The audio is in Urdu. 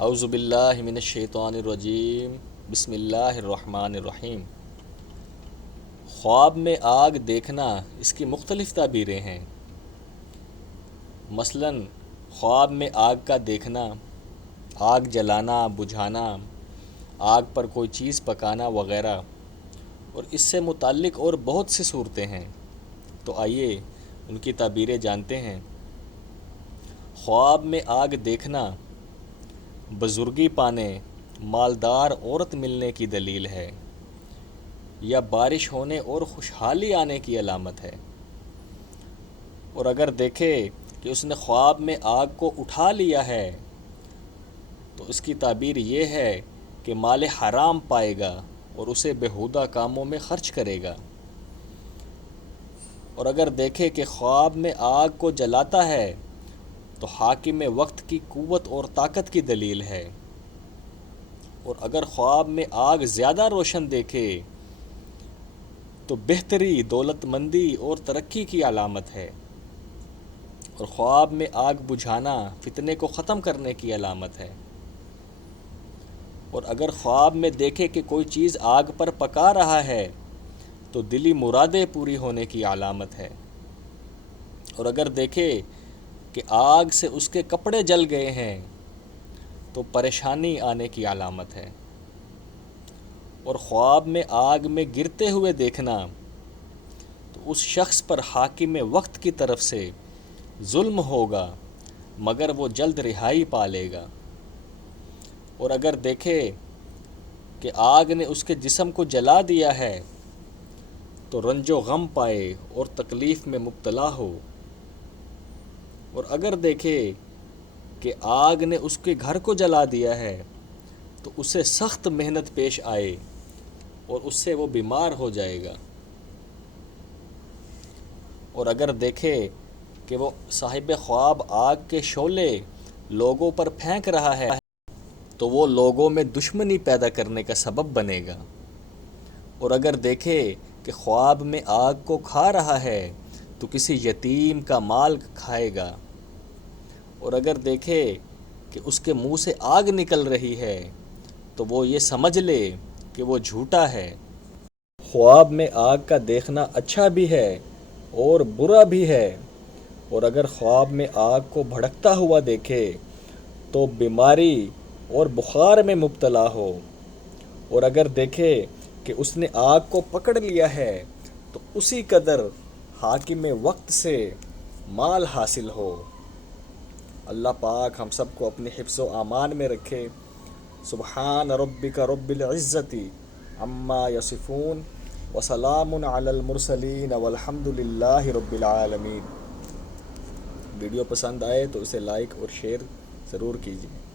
اعوذ باللہ من الشیطان الرجیم، بسم اللہ الرحمن الرحیم۔ خواب میں آگ دیکھنا اس کی مختلف تعبیریں ہیں۔ مثلاً خواب میں آگ کا دیکھنا، آگ جلانا، بجھانا، آگ پر کوئی چیز پکانا وغیرہ، اور اس سے متعلق اور بہت سی صورتیں ہیں۔ تو آئیے ان کی تعبیریں جانتے ہیں۔ خواب میں آگ دیکھنا بزرگی پانے، مالدار عورت ملنے کی دلیل ہے، یا بارش ہونے اور خوشحالی آنے کی علامت ہے۔ اور اگر دیکھے کہ اس نے خواب میں آگ کو اٹھا لیا ہے تو اس کی تعبیر یہ ہے کہ مال حرام پائے گا اور اسے بیہودہ کاموں میں خرچ کرے گا۔ اور اگر دیکھے کہ خواب میں آگ کو جلاتا ہے تو حاکم وقت کی قوت اور طاقت کی دلیل ہے۔ اور اگر خواب میں آگ زیادہ روشن دیکھے تو بہتری، دولت مندی اور ترقی کی علامت ہے۔ اور خواب میں آگ بجھانا فتنے کو ختم کرنے کی علامت ہے۔ اور اگر خواب میں دیکھے کہ کوئی چیز آگ پر پکا رہا ہے تو دلی مرادیں پوری ہونے کی علامت ہے۔ اور اگر دیکھے کہ آگ سے اس کے کپڑے جل گئے ہیں تو پریشانی آنے کی علامت ہے۔ اور خواب میں آگ میں گرتے ہوئے دیکھنا تو اس شخص پر حاکم وقت کی طرف سے ظلم ہوگا، مگر وہ جلد رہائی پا لے گا۔ اور اگر دیکھے کہ آگ نے اس کے جسم کو جلا دیا ہے تو رنج و غم پائے اور تکلیف میں مبتلا ہو۔ اور اگر دیکھے کہ آگ نے اس کے گھر کو جلا دیا ہے تو اسے سخت محنت پیش آئے اور اس سے وہ بیمار ہو جائے گا۔ اور اگر دیکھے کہ وہ صاحب خواب آگ کے شعلے لوگوں پر پھینک رہا ہے تو وہ لوگوں میں دشمنی پیدا کرنے کا سبب بنے گا۔ اور اگر دیکھے کہ خواب میں آگ کو کھا رہا ہے تو کسی یتیم کا مال کھائے گا۔ اور اگر دیکھے کہ اس کے منہ سے آگ نکل رہی ہے تو وہ یہ سمجھ لے کہ وہ جھوٹا ہے۔ خواب میں آگ کا دیکھنا اچھا بھی ہے اور برا بھی ہے۔ اور اگر خواب میں آگ کو بھڑکتا ہوا دیکھے تو بیماری اور بخار میں مبتلا ہو۔ اور اگر دیکھے کہ اس نے آگ کو پکڑ لیا ہے تو اسی قدر حاکم وقت سے مال حاصل ہو۔ اللہ پاک ہم سب کو اپنے حفظ و امان میں رکھے۔ سبحان ربک رب العزت عما یصفون وسلام علی المرسلین والحمد للہ رب العالمین۔ ویڈیو پسند آئے تو اسے لائک اور شیئر ضرور کیجیے۔